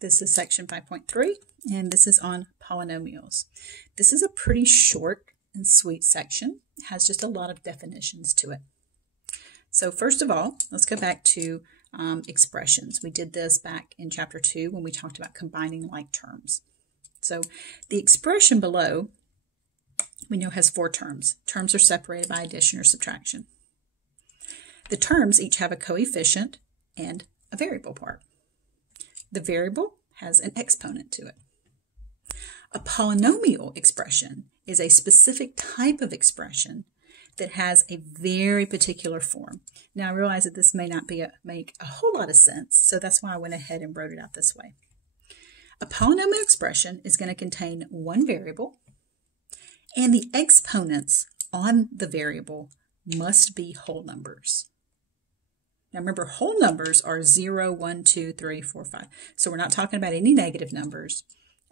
This is section 5.3, and this is on polynomials. This is a pretty short and sweet section. It has just a lot of definitions to it. So first of all, let's go back to expressions. We did this back in chapter 2 when we talked about combining like terms. So the expression below, we know has 4 terms. Terms are separated by addition or subtraction. The terms each have a coefficient and a variable part. The variable has an exponent to it. A polynomial expression is a specific type of expression that has a very particular form. Now I realize that this may not make a whole lot of sense, so that's why I went ahead and wrote it out this way. A polynomial expression is going to contain one variable, and the exponents on the variable must be whole numbers. Now remember, whole numbers are 0, 1, 2, 3, 4, 5. So we're not talking about any negative numbers,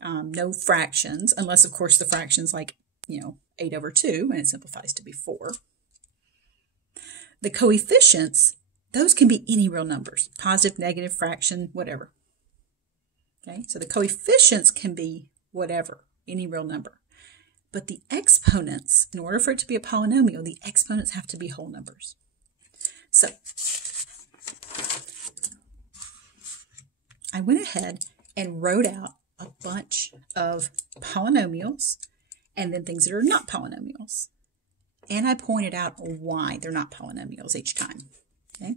no fractions, unless of course the fraction's like, 8 over 2, and it simplifies to be 4. The coefficients, those can be any real numbers, positive, negative, fraction, whatever. Okay, so the coefficients can be whatever, any real number. But the exponents, in order for it to be a polynomial, the exponents have to be whole numbers. So I went ahead and wrote out a bunch of polynomials and then things that are not polynomials. And I pointed out why they're not polynomials each time. Okay?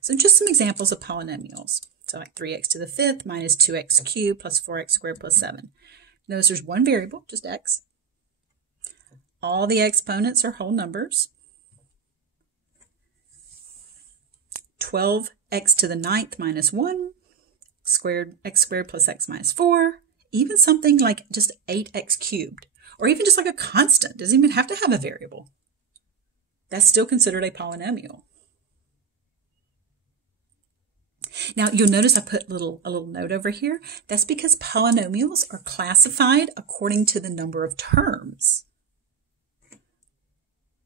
So just some examples of polynomials. So like 3x to the 5th minus 2x cubed plus 4x squared plus 7. Notice there's one variable, just x. All the exponents are whole numbers. 12x to the 9th minus 1, x squared plus x minus 4, even something like just 8x cubed, or even just like a constant, doesn't even have to have a variable. That's still considered a polynomial. Now you'll notice I put a little note over here. That's because polynomials are classified according to the number of terms.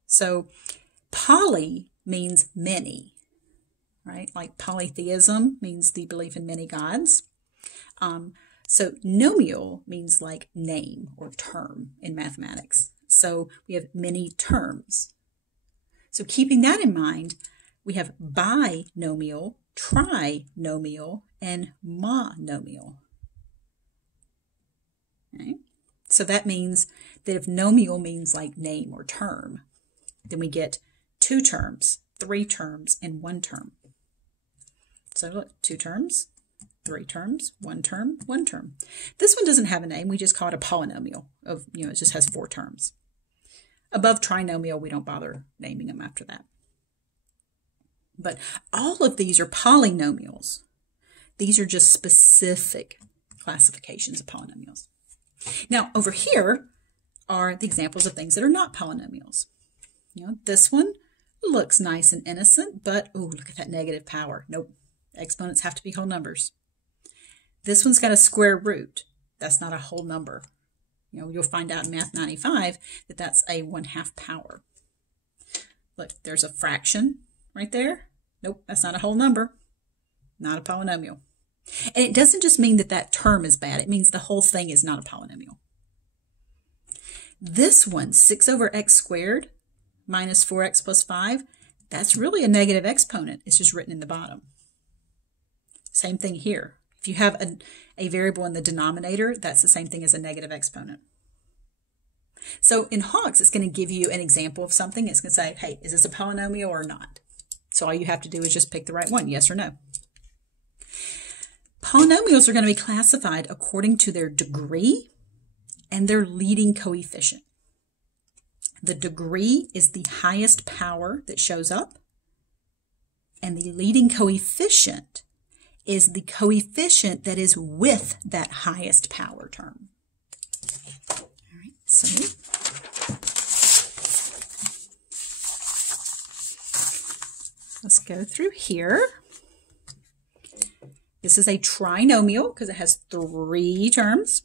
So poly means many, right? Like polytheism means the belief in many gods. So nomial means like name or term in mathematics. So we have many terms. So keeping that in mind, we have binomial, trinomial, and monomial. Okay? So that means that if nomial means like name or term, then we get 2 terms, 3 terms, and 1 term. So look, 2 terms, 3 terms, 1 term, 1 term. This one doesn't have a name. We just call it a polynomial. It just has 4 terms. Above trinomial, we don't bother naming them after that. But all of these are polynomials. These are just specific classifications of polynomials. Now, over here are the examples of things that are not polynomials. This one looks nice and innocent, but oh, look at that negative power. Nope. Exponents have to be whole numbers. This one's got a square root. That's not a whole number. You'll find out in Math 95 that that's a 1/2 power. Look, there's a fraction right there. Nope, that's not a whole number. Not a polynomial. And it doesn't just mean that that term is bad. It means the whole thing is not a polynomial. This one, 6 over x squared minus 4x plus 5, that's really a negative exponent. It's just written in the bottom. Same thing here. If you have a variable in the denominator, that's the same thing as a negative exponent. So in Hawks, it's going to give you an example of something. It's going to say, hey, is this a polynomial or not? So all you have to do is just pick the right one, yes or no. Polynomials are going to be classified according to their degree and their leading coefficient. The degree is the highest power that shows up, and the leading coefficient is the coefficient that is with that highest power term. All right, so let's go through here. This is a trinomial because it has 3 terms.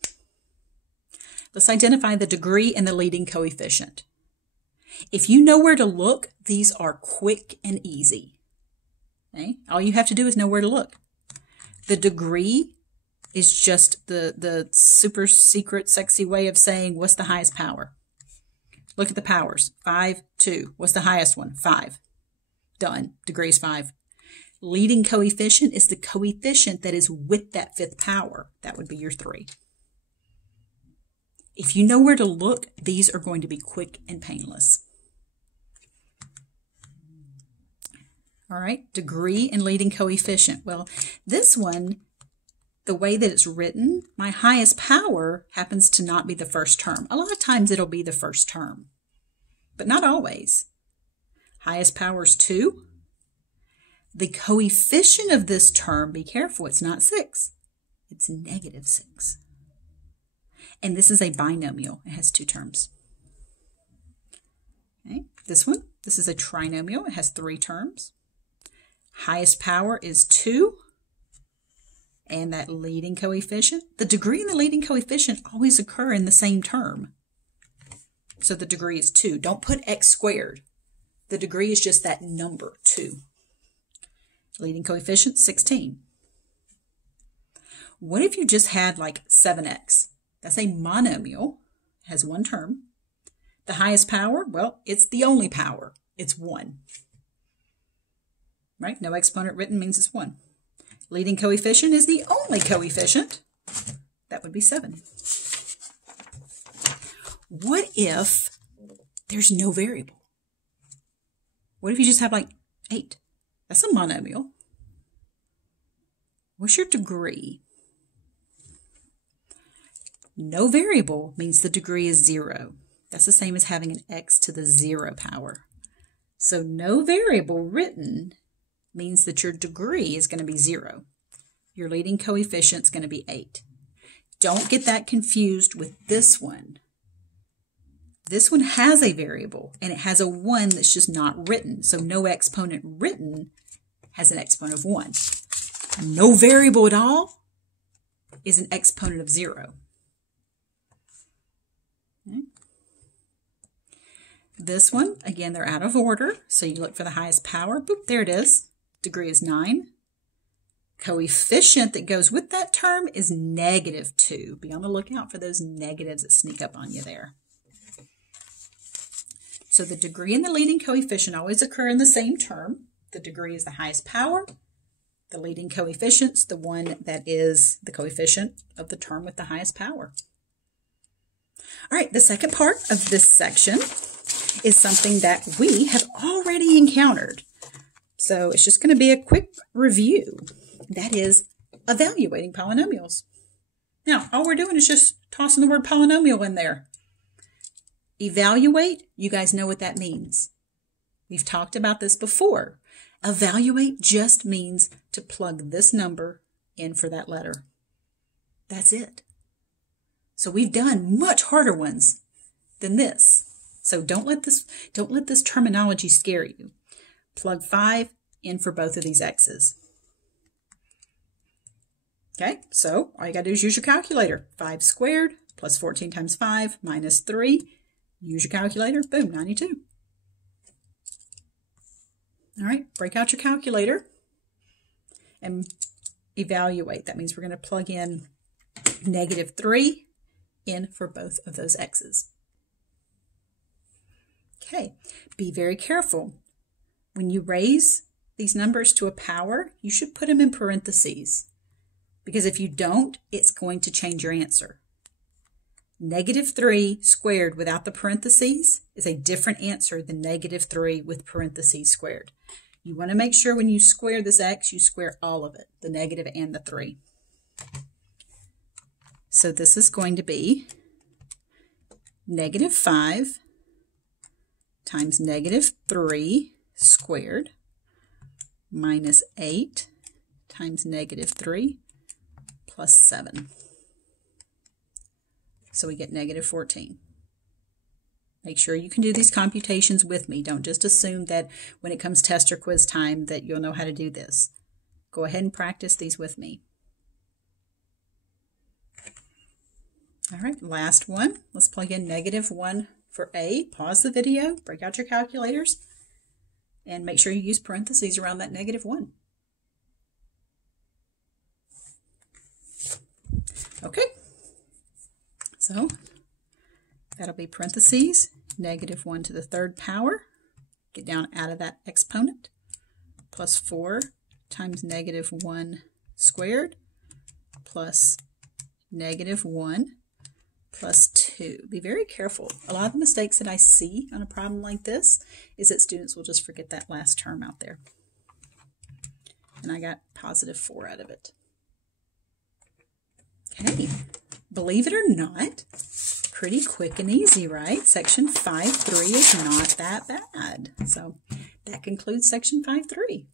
Let's identify the degree and the leading coefficient. If you know where to look, these are quick and easy. Okay? All you have to do is know where to look. The degree is just the super secret sexy way of saying what's the highest power. Look at the powers. 5, 2. What's the highest one? 5. Done. Degree is 5. Leading coefficient is the coefficient that is with that fifth power. That would be your 3. If you know where to look, these are going to be quick and painless. All right, degree and leading coefficient. Well, this one, the way that it's written, my highest power happens to not be the first term. A lot of times it'll be the first term, but not always. Highest power is 2. The coefficient of this term, be careful, it's not 6. It's -6. And this is a binomial. It has 2 terms. Okay. This is a trinomial. It has 3 terms. Highest power is 2. And that leading coefficient, the degree and the leading coefficient always occur in the same term. So the degree is 2. Don't put x squared. The degree is just that number, 2. Leading coefficient, 16. What if you just had like 7x? That's a monomial. It has 1 term. The highest power, well, it's the only power. It's 1. Right? No exponent written means it's 1. Leading coefficient is the only coefficient. That would be 7. What if there's no variable? What if you just have like 8? That's a monomial. What's your degree? No variable means the degree is 0. That's the same as having an x to the 0 power. So no variable written means that your degree is going to be 0. Your leading coefficient is going to be 8. Don't get that confused with this one. This one has a variable, and it has a 1 that's just not written. So no exponent written has an exponent of 1. No variable at all is an exponent of 0. Okay. This one, again, they're out of order. So you look for the highest power. Boop, there it is. Degree is 9. Coefficient that goes with that term is -2. Be on the lookout for those negatives that sneak up on you there. So the degree and the leading coefficient always occur in the same term. The degree is the highest power. The leading coefficient's the one that is the coefficient of the term with the highest power. All right, the second part of this section is something that we have already encountered. So it's just going to be a quick review. That is evaluating polynomials. Now, all we're doing is just tossing the word polynomial in there. Evaluate, you guys know what that means. We've talked about this before. Evaluate just means to plug this number in for that letter. That's it. So we've done much harder ones than this. So don't let this terminology scare you. Plug 5 in for both of these x's. Okay, so all you got to do is use your calculator. 5 squared plus 14 times 5 minus 3. Use your calculator. Boom, 92. All right, break out your calculator and evaluate. That means we're going to plug in -3 in for both of those x's. Okay, be very careful. When you raise these numbers to a power, you should put them in parentheses, because if you don't, it's going to change your answer. -3 squared without the parentheses is a different answer than -3 with parentheses squared. You want to make sure when you square this x, you square all of it, the negative and the 3. So this is going to be -5 times -3 squared minus 8 times -3 plus 7. So we get -14. Make sure you can do these computations with me. Don't just assume that when it comes test or quiz time that you'll know how to do this. Go ahead and practice these with me. All right, last one. Let's plug in -1 for A. Pause the video, break out your calculators, and make sure you use parentheses around that -1. That'll be parentheses, negative 1 to the third power. Get down out of that exponent. Plus 4 times negative 1 squared plus negative 1 plus 2. Be very careful. A lot of the mistakes that I see on a problem like this is that students will just forget that last term out there. And I got positive 4 out of it. Okay, believe it or not, pretty quick and easy, right? Section 5.3 is not that bad. So that concludes section 5.3.